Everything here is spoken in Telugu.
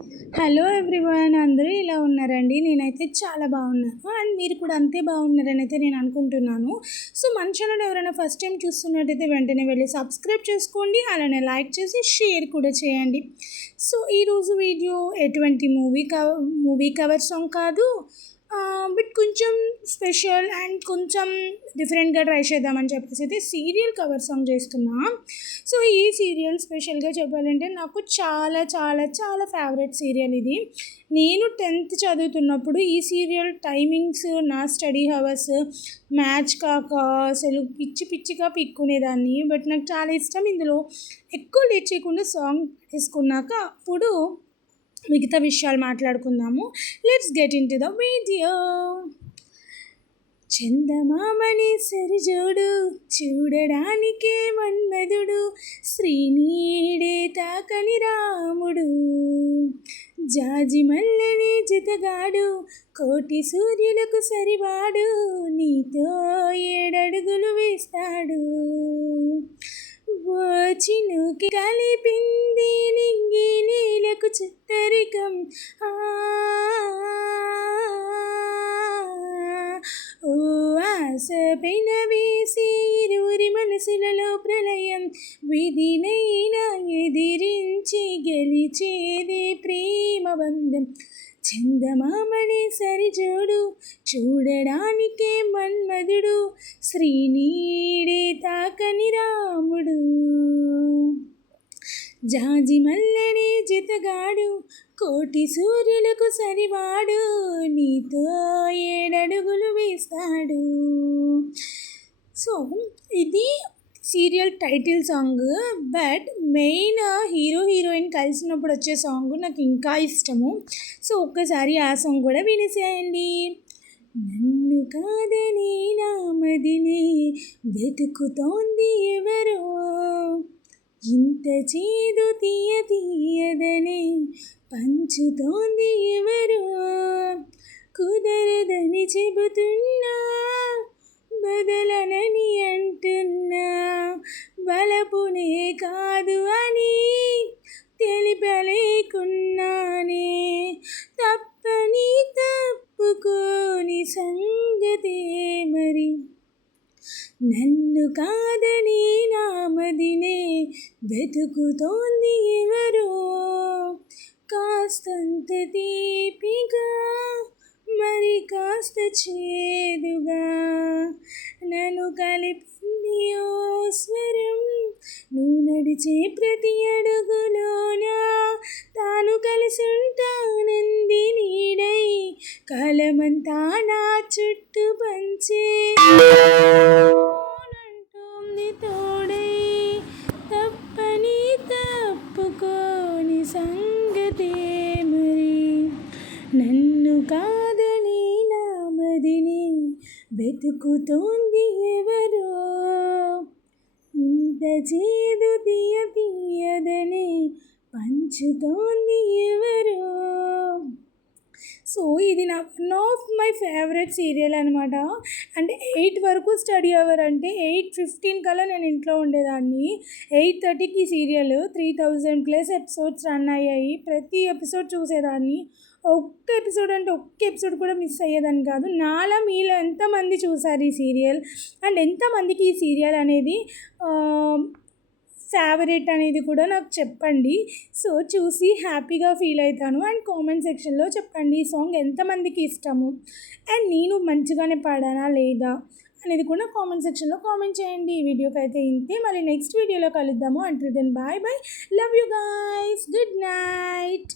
హలో ఎవ్రీవన్, అందరూ ఇలా ఉన్నారండి. నేనైతే చాలా బాగున్నాను అండ్ మీరు కూడా అంతే బాగున్నారని అయితే నేను అనుకుంటున్నాను. సో మన ఛానల్ ఎవరైనా ఫస్ట్ టైం చూస్తున్నట్టయితే వెంటనే వెళ్ళి సబ్స్క్రైబ్ చేసుకోండి, అలానే లైక్ చేసి షేర్ కూడా చేయండి. సో ఈరోజు వీడియో ఎటువంటి మూవీ కవర్ సాంగ్ కాదు, బట్ కొంచెం స్పెషల్ అండ్ కొంచెం డిఫరెంట్గా ట్రై చేద్దామని చెప్పేసి అయితే సీరియల్ కవర్ సాంగ్ చేస్తున్నా. సో ఈ సీరియల్ స్పెషల్గా చెప్పాలంటే నాకు చాలా చాలా చాలా ఫేవరెట్ సీరియల్ ఇది. నేను 10th చదువుతున్నప్పుడు ఈ సీరియల్ టైమింగ్స్, నా స్టడీ అవర్స్ మ్యాచ్ కాక అసలు పిచ్చి పిచ్చిగా పిక్కునేదాన్ని. బట్ నాకు చాలా ఇష్టం. ఇందులో ఎక్కువ లేట్ చేయకుండా సాంగ్ తీసుకున్నాక అప్పుడు మిగతా విషయాలు మాట్లాడుకుందాము. Let's get into the video. చందమామని సరిజోడు చూడడానికే మన్మధుడు, శ్రీనీడే తాకని రాముడు, జాజి మల్లని జతగాడు, కోటి సూర్యులకు సరివాడు, నీతో 7 అడుగులు వేస్తాడు, చినుకి కలిపింది నింగి నీలకు చిత్తరికం, ఓ ఆశ పెన వేసి ఇరువురి మనసులలో ప్రళయం, విధినైనా ఎదిరించి గెలిచేది ప్రేమ బంధం, చందమామని సరిజోడు చూడడానికే మన్మధుడు, శ్రీనీడే తాకని రాముడు, జాజి మల్లని జతగాడు, కోటి సూర్యులకు సరివాడు, నీతో 7 అడుగులు వేస్తాడు. సో ఇది serial title song, but main hero heroine కలిసినప్పుడు వచ్చే సాంగ్ నాకు ఇంకా ఇష్టము. సో ఒక్కసారి ఆ సాంగ్ కూడా వినేసేయండి. నన్ను కాదని నామదిని వెతుకుతోంది ఎవరో, ఇంత చేదు తీయదనే పంచుతోంది ఎవరో, కుదరదని చెబుతున్నా బదలనని అంటున్నా, బలపునే కాదు అని తెలిపలేకున్నానే, తప్పని తప్పుకోని సంగతే మరి, నన్ను కాదని నామదినే వెతుకుతోంది ఎవరో, కాస్తంత తీపిగా మరి కాస్త చేదుగా, నన్ను కలిపింది ఓ స్వరం, నువ్వు నడిచే ప్రతి అడుగులోనా తాను కలిసి ఉంటానంది నీడై, కాలమంతా నా చుట్టూ పంచే అంటుంది తోడై, తప్పని తప్పుకోని సంగతే మరి, నన్ను కాదని నామదిని వెతుకుతోంది ఎవరో, ఇంత చేదు తీయదనే పంచుతోంది ఎవరో. సో ఇది నా one of my favourite serial అనమాట. అంటే 8 వరకు స్టడీ అవర్, అంటే 8:15 కల్లా నేను ఇంట్లో ఉండేదాన్ని. 8:30కి సీరియల్ 3000+ ఎపిసోడ్స్ రన్ అయ్యాయి. ప్రతి ఎపిసోడ్ చూసేదాన్ని. ఒక్క ఎపిసోడ్ కూడా మిస్ అయ్యేదాన్ని కాదు. నాలా మీలో ఎంతమంది చూసారు ఈ సీరియల్, అండ్ ఎంతమందికి ఈ సీరియల్ అనేది ఫేవరెట్ అనేది కూడా నాకు చెప్పండి. సో చూసి హ్యాపీగా ఫీల్ అవుతాను. అండ్ కామెంట్ సెక్షన్లో చెప్పండి ఈ సాంగ్ ఎంతమందికి ఇష్టము, అండ్ నేను మంచిగానే పాడానా లేదా అనేది కూడా కామెంట్ సెక్షన్లో కామెంట్ చేయండి. ఈ వీడియోకి అయితే ఇంతే, మళ్ళీ నెక్స్ట్ వీడియోలో కలుద్దాము. Until then bye bye, love you guys, good night.